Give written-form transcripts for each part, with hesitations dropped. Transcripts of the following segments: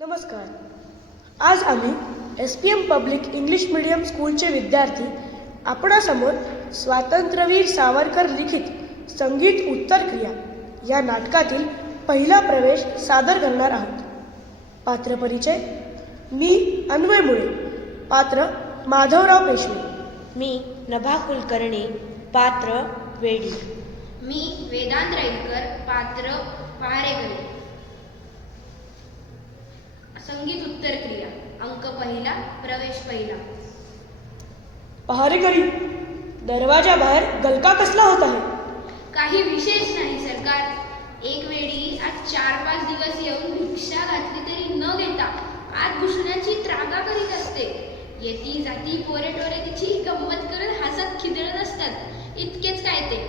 नमस्कार. आज आम्ही SPM पब्लिक इंग्लिश मीडियम स्कूलचे विद्यार्थी आपणासमोर स्वातंत्र्यवीर सावरकर लिखित संगीत उत्तरक्रिया या नाटकातील पहिला प्रवेश सादर करणार आहोत. पात्रपरिचय: मी अन्वय मुळे, पात्र माधवराव पेशवे. मी नभा कुलकर्णी, पात्र वेडी. मी वेदांत राईकर, पात्र पहारेकरी. संगीत उत्तर क्रिया, अंक पहिला, प्रवेश पहिला. पहारेकरी, दरवाजा बाहेर गलका कसला होत आहे? काही विशेष नाही सरकार. एक वेळी आज 4-5 दिवस येऊन भिक्षा घातली तरी न घेता आत घुसण्याची त्रागा करीत असते. येती जाती पोरे टोरे तिची गंमत करून हसत खिदळत असतात. इतकेच काय ते.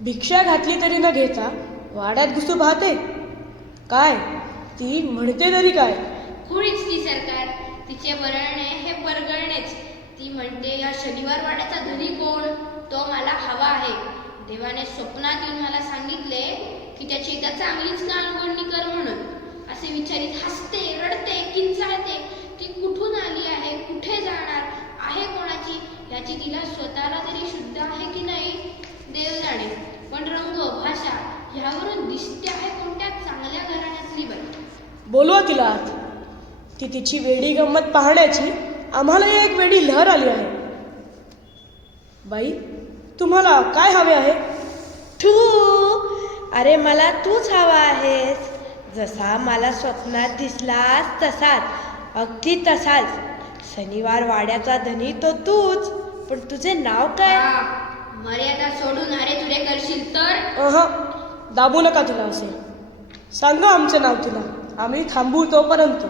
भिक्षा घातली तरी न घेता वाड्यात घुसू पाहते काय? ती म्हणते तरी काय? खुळीच ती सरकार. तिचे वरळणे हे परगळणेच. ती म्हणते या शनिवार वाड्याचा धनी कोण, तो मला हवा आहे. देवाने स्वप्नात येऊन मला सांगितले की त्याची एकदा चांगलीच कानगोडणी कर म्हणून. असे विचारित हसते, रडते, किंचाळते. ती कुठून आली आहे, कुठे जाणार आहे, कोणाची याची तिला स्वतःला तरी शुद्ध आहे की नाही देव जाणे. पण रंग, भाषा ह्यावरून दिसते आहे कोणत्या चांगल्या घराण्यातली बाई. बोलवा तिला आत. ती तिची वेडी गंमत पाहण्याची आम्हालाही एक वेडी लहर आली आहे. बाई, तुम्हाला काय हवे आहे? तू, अरे मला तूच हवा आहेस. जसा मला स्वप्नात दिसलास तसाच, अगदी तसाच. शनिवार वाड्याचा धनी तो तूच. पण तुझे नाव काय? मर्यादा सोडून अरे तुरे करशील तर दाबू नका तिला असे. सांगा आमचे नाव तिला. आम्ही थांबू तोपर्यंत.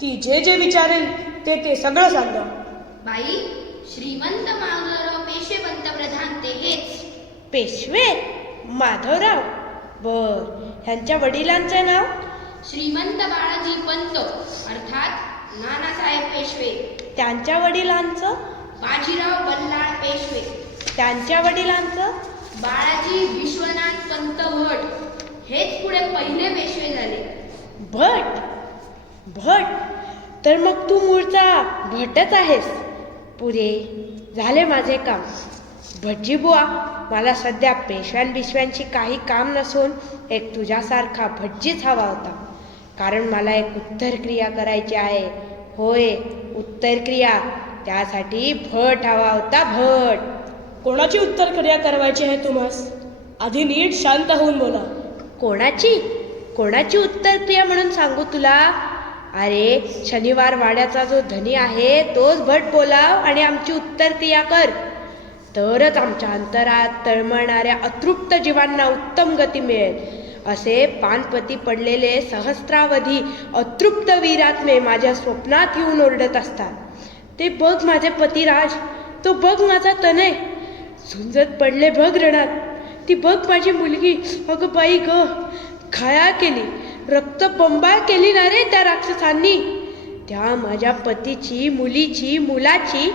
ती जे जे विचारेल ते सगळं सांगा. बाई, श्रीमंत माधवराव पेशवे पंतप्रधान ते हेच. पेशवे माधवराव? बर. ह्यांच्या वडिलांचे नाव? श्रीमंत बाळाजी पंत अर्थात नानासाहेब पेशवे. त्यांच्या वडिलांचं? बाजीराव बल्लाळ पेशवे. त्यांच्या वडिलांचं? बाळाजी विश्वनाथ पंत भट. हेच पुढे पहिले पेशवे झाले. भट? भट? तर मग तू मूळचा भटच आहेस. पुरे झाले माझे काम. भटजी बुवा, मला सध्या पेशव्यांची काही काम नसून एक तुझ्यासारखा भटजीच हवा होता. कारण मला एक उत्तरक्रिया करायची आहे. होय, उत्तरक्रिया. त्यासाठी भट हवा होता, भट. कोणाची उत्तरक्रिया करवायची आहे तुम्हास? आधी नीट शांत होऊन बोला. कोणाची उत्तरक्रिया म्हणून सांगू तुला? अरे, शनिवार वाड्याचा जो धनी आहे तोच भट बोलाव आणि आमची उत्तरक्रिया कर. तरच आमच्या अंतरात तळमळणाऱ्या अतृप्त जीवांना उत्तम गती मिळेल. असे पानपती पडलेले सहस्रावधी अतृप्त वीरात्मे माझ्या स्वप्नात येऊन ओरडत असतात. ते बघ माझे पतिराज, तो बघ माझा तनय, झुंजत पडले बघ रणात. ती बघ माझी मुलगी, अगं बाई ग, खाया केली, रक्तबंबाळ केली ना रे त्या राक्षसांनी. त्या माझ्या पतीची, मुलीची, मुलाची,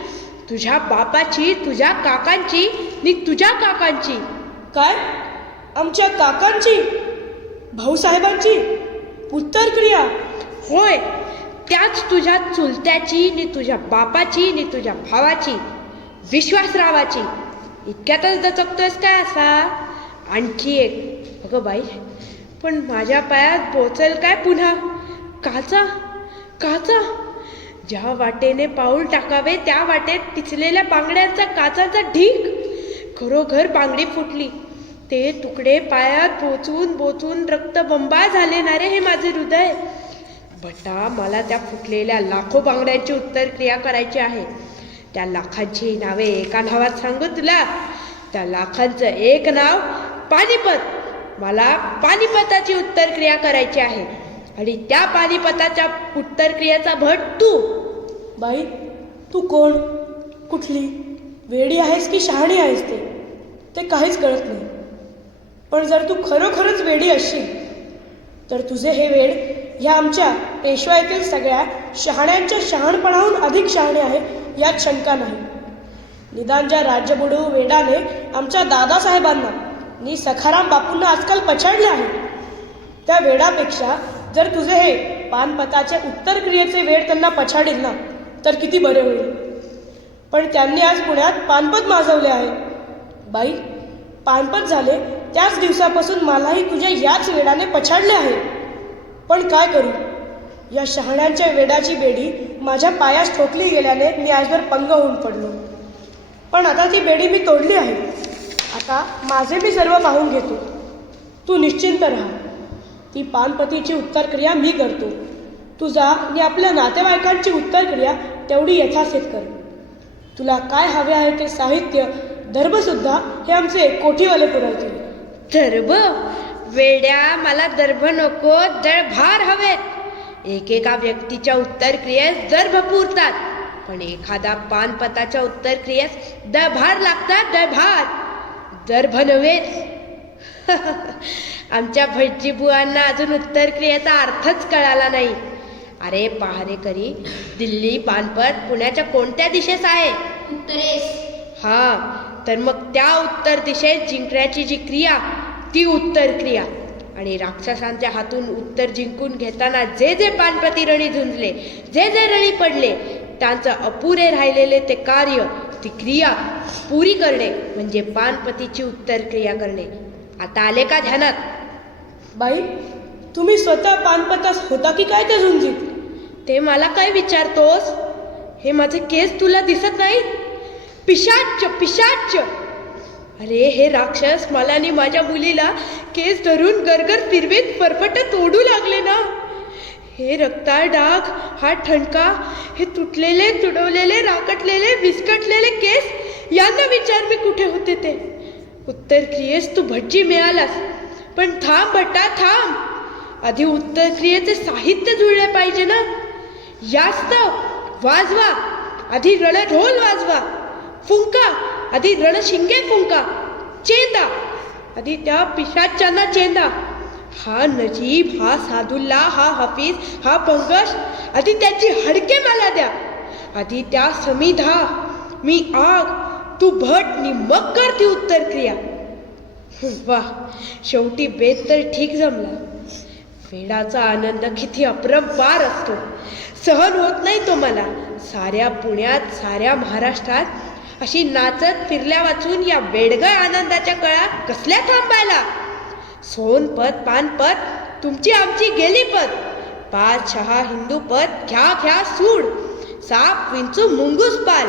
तुझ्या बापाची, तुझ्या काकांची नि तुझ्या काकांची. काय? आमच्या काकांची, भाऊसाहेबांची उत्तरक्रिया? होय, त्याच तुझ्या चुलत्याची नि तुझ्या बापाची नि तुझ्या भावाची, विश्वासरावाची. इतक्यातच दचकतोयस काय असा? आणखी एक. अगं बाई, पण माझ्या पायात पोचेल काय पुन्हा? काचा, काचा. ज्या वाटेने पाऊल टाकावे त्या वाटेत टिचलेल्या बांगड्यांचा काचाचा ढीग. खरोखर बांगडी फुटली. ते तुकडे पायात बोचून रक्तबंबाळ झाले ना रे हे माझे हृदय. बटा, मला त्या फुटलेल्या लाखो बांगड्यांची उत्तरक्रिया करायची आहे. त्या लाखांची नावे एका नावात सांगू तुला? त्या लाखांचं एक नाव पानिपत. मला पानिपताची उत्तरक्रिया करायची आहे आणि त्या पानिपताच्या उत्तरक्रियेचा भट तू. बाई, तू कोण, कुठली, वेडी आहेस की शहाणी आहेस ते काहीच कळत नाही. पण जर तू खरोखरच वेडी असशील तर तुझे हे वेड ह्या आमच्या पेशवाईतील सगळ्या शहाण्यांच्या शहाणपणाहून अधिक शहाणे आहे यात शंका नाही. निदान ज्या राज्यबुडू वेडाने आमच्या दादासाहेबांना नि सखाराम बापूंना आजकाल पछाडले आहे, त्या वेडापेक्षा जर तुझे हे पानपताचे उत्तर क्रियेचे वेळ त्यांना पछाडील ना तर किती बरे होईल. पण त्यांनी आज पुण्यात पानपत माजवले आहे. बाई, पानपत झाले त्याच दिवसापासून मलाही तुझ्या याच वेडाने पछाडले आहे. पण काय करू, या शहाण्यांच्या वेडाची बेडी माझ्या पायास ठोकली गेल्याने मी आजवर पंग होऊन पडलो. पण आता ती बेडी मी तोडली आहे. आता माझे मी सर्व पाहून घेतो. तू निश्चिंत राहा. ती पानपतीची उत्तरक्रिया मी करतो. तू जा आणि आपल्या नातेवाईकांची उत्तरक्रिया तेवढी यथास्थित कर. तुला काय हवे आहे ते साहित्य, दर्भसुद्धा हे आमचे कोठीवाले पुरवतील. दर्भ? वेड्या, मला दर्भ नको, दळभार हवेत. एकेका व्यक्तीच्या उत्तरक्रियेस दर्भ पुरतात, पण एखादा पानपताच्या उत्तरक्रियेस दळभार लागतात. दळभार, दर्भ नव्हेच. आमच्या भटजी बुवांना अजून उत्तरक्रियेचा अर्थच कळाला नाही. अरे पहारेकरी, दिल्ली पानपत पुण्याच्या कोणत्या दिशेस आहे? उत्तरेस. हा, तर मग त्या उत्तर दिशेत जिंकण्याची जी क्रिया ती उत्तर क्रिया. आणि राक्षसांच्या हातून उत्तर जिंकून घेताना जे जे पानपती रणी झुंजले, जे जे रणी पडले, त्यांचं अपुरे राहिलेले ते कार्य, ती क्रिया पुरी करणे म्हणजे पानपतीची उत्तर क्रिया करणे. आता आले का ध्यानात? बाई, तुम्ही स्वतः पानपतास होता की काय त्या झुंजीत? ते मला काय विचारतोस? हे माझे केस तुला दिसत नाही? पिशाच्च, पिशाच्च! अरे हे राक्षस मला आणि माझ्या मुलीला केस धरून गरगर फिरवीत फरफट तोडू लागले ना. हे रक्ताळ डाग, हा ठणका, हे तुटलेले, तुडवलेले, राकटलेले, विस्कटलेले केस, यांना विचार मी कुठे होते ते. उत्तर क्रियेस तू भटजी मिळालास, पण थांब भट्टा थांब. आधी उत्तर क्रियेचे साहित्य जुळले पाहिजे ना. यास्त वाजवा, आधी रणढोल वाजवा. फुंका, आधी रणशिंगे फुंका. चेंदा, आधी त्या पिशाच्यांना चेंदा. हा नजीब, हा सादुल्ला, हा हफीज, हा पंकज, आधी त्याची हडके मला द्या. आधी त्या समिधा, मी आग, तू भट नि मग कर ती उत्तर क्रिया. वाह, शेवटी बेत तर ठीक जमला. वेडाचा आनंद किती अपरंपार असतो, सहन होत नाही तो मला. साऱ्या पुण्यात, साऱ्या महाराष्ट्रात अशी नाचत फिरल्या वाचून या बेडगळ आनंदाच्या कळा कसल्या थांबायला. सोनपत पानपत तुमची आमची गेली पत. बादशहा हिंदू पत घ्या घ्या सूड. साप विंचू मुंगूस पाल.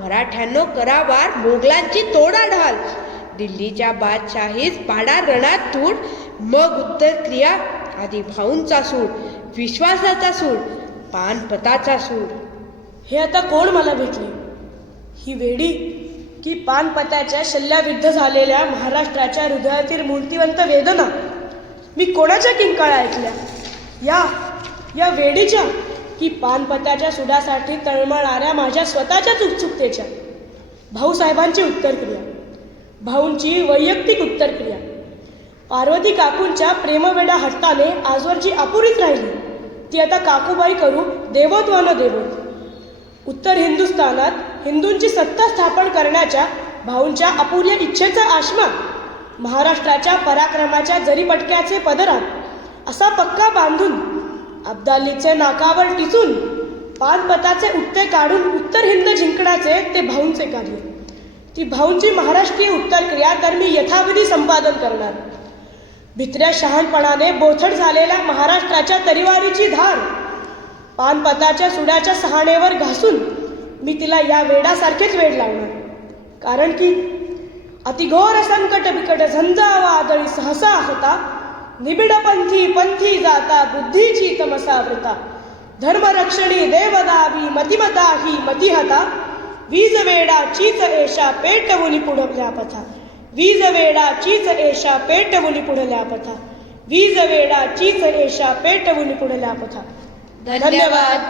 मराठ्यांनो करावार, मोगलांची तोडा ढाल. दिल्लीच्या बादशाहीस पाडा रणात धूड. मग उत्तर क्रिया, आधी भाऊंचा सूड, विश्वासाचा सूड, पानपताचा सूड. हे आता कोण मला भेटले? ही वेडी की पानपताच्या शल्ल्याविद्ध झालेल्या महाराष्ट्राच्या हृदयातील मूर्तिवंत वेदना मी कोणाच्या किंकाळ्या ऐकल्या? या वेडीच्या की पानपताच्या सुडासाठी तळमळणाऱ्या माझ्या स्वतःच्याच उत्सुकतेच्या? भाऊसाहेबांची उत्तरक्रिया, भाऊंची वैयक्तिक उत्तरक्रिया, पार्वती काकूंच्या प्रेमवेडा हट्टाने आजवर जी अपुरीच राहिली ती आता काकूबाई करू देवोत व न देवोत. उत्तर हिंदुस्थानात हिंदूंची सत्ता स्थापन करण्याच्या भाऊंच्या अपुऱ्या इच्छेचा आश्मा महाराष्ट्राच्या पराक्रमाच्या जरीपटक्याचे पदरात असा पक्का बांधून अब्दालीचे नाकावर टिचून पानपताचे उत्ते काढून उत्तर हिंद जिंकण्याचे ते भाऊंचे कार्य. ती भाऊंची महाराष्ट्रीय उत्तरक्रिया तर मी यथाविधी संपादन करणार. भित्र्या शहाणपणाने बोथट झालेल्या महाराष्ट्राच्या तरीवारीची धार पानपताच्या सुडाच्या सहाणेवर घासून मी तिला या वेडासारखेच वेड लावणार. कारण की अतिघोर संकट बिकट झंझा वादळी सहसा होता. निबिड पंथी पंथी जाता बुद्धीची तमसा वृता. धर्मरक्षणी देवदावी मतिमता ही मतिहता. वीज वेडा चीच एषा पेटवुनी पुढल्या पथा. वीज वेडा चीच एषा पेटवुनी पुढल्या पथा. वीज वेडा चीच एषा पेटवुनी पुढल्या पथा. धन्यवाद.